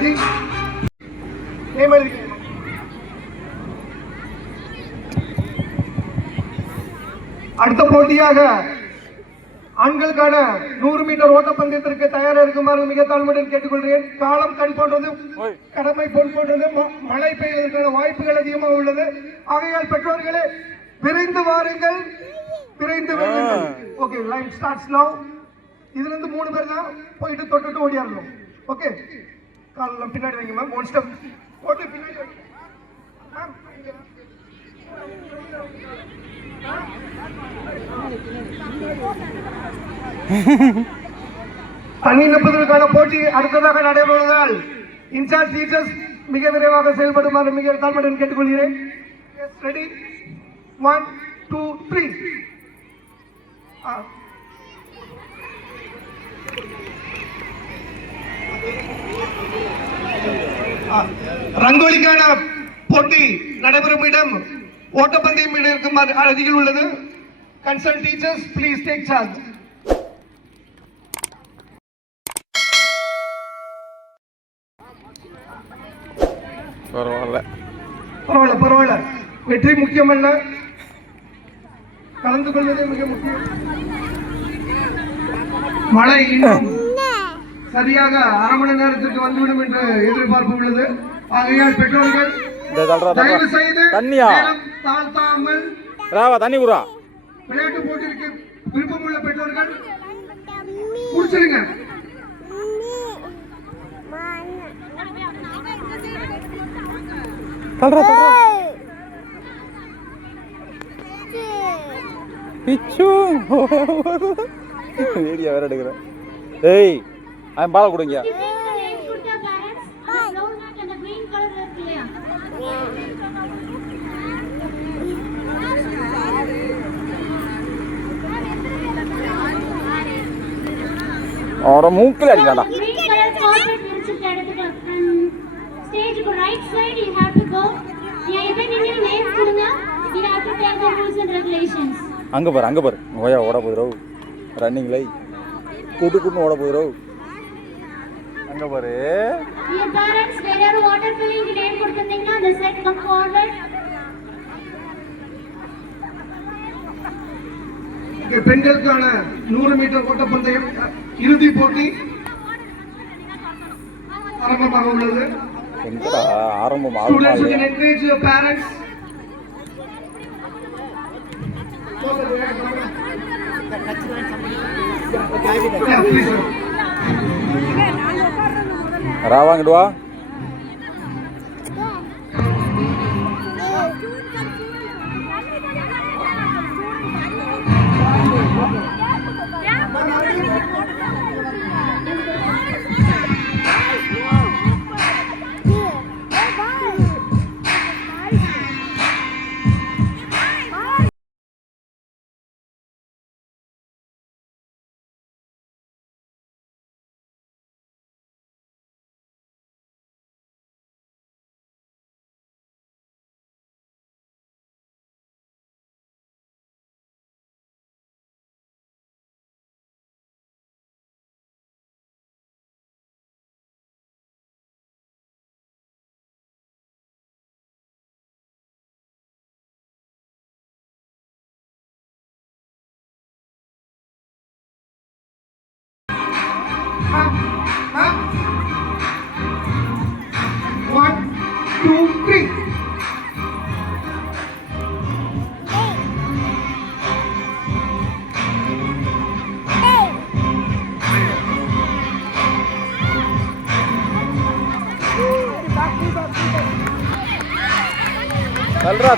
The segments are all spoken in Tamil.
Ready name எழுதிக்கங்க. அடுத்த போட்டியாக ஆண்களுக்கான 100 மீட்டர் ஓட்டப்பந்தயத்திற்கு தயாராக இருக்குமாறு மிக தாழ்மையுடன் கேட்டுக்கொள்கிறேன். காலம் கண் போன்றது, கடமை பொன் போன்றது, மழை பெய்வதற்கான வாய்ப்புகள் அதிகமாக உள்ளது. ஆகையால் பெற்றோர்களே விரைந்து வாருங்கள், விரைந்து வாருங்கள். ஓகே, லைன் ஸ்டார்ட்ஸ் நவ. இதுல இருந்து 3 பேர் தான் போயிட்டு தொட்டுட்டு ஓடியாரணும். ஓகே, காலெல்லாம் பின்னாடி வைங்க மேம். ஒன் ஸ்டெப் போட்டு பின்னாடி வைங்க மேம். தண்ணி நிரப்புவதற்கான போட்டி அடுத்ததாக நடைபெறுவதால் இன்சார்ஜ் டீச்சர்ஸ் மிக விரைவாக செயல்படுமாறு மிக தாழ்மையுடன் கேட்டுக்கொள்கிறேன். ரெடி 1 2 3. ரங்கோலிக்கான போட்டி நடைபெறும் இடம் ஓட்டப்பந்தயம் இருக்கும் அருகில் உள்ளது. Concern teachers please take charge. பரவாயில்ல பரவாயில்ல பரவாயில்ல, வெற்றி முக்கியமல்ல, கலந்து கொள்வதே மிக முக்கியம். மழை இன்னும் சரியாக அரை மணி நேரத்திற்கு வந்துவிடும் என்று எதிர்பார்ப்பு உள்ளது. ஆகையால் பெற்றோர்கள் தயவு செய்து தாழ்த்தாமல் தண்ணி குரா விளையாட்டு போட்டிற்கு விருப்பம் உள்ள பெற்றோர்கள் குடிச்சிருங்க. வீடியோ வேற எடுக்கிறேன். ஏய் அவன் பாலை கொடுங்க. அவர மூக்கில் அடிக்கடா. ஸ்டேஜ்க்கு right side you have to go. நீங்க நின்னு வேவ் கொடுங்க. you have to take the rules and regulations. அங்க பாரு ஓயா ஓட போறோ. ரன்னிங் லை கூட்டுக்குன்னு ஓட போறோ. அங்க பாரு. Dear parents, wherever water filling க்கு நேம் கொடுத்தீங்கன்னா the set come forward. பெண்களுக்கான 100 மீட்டர் ஓட்டப்பந்தயம் இறுதி போட்டி ஆரம்பமாக உள்ளது. Students, you can encourage your parents. ராவாங்கிட்டு வா.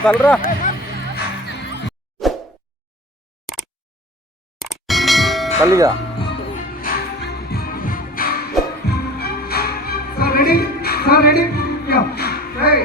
தல்றா தள்ளியா. Ready? Yeah. Hey.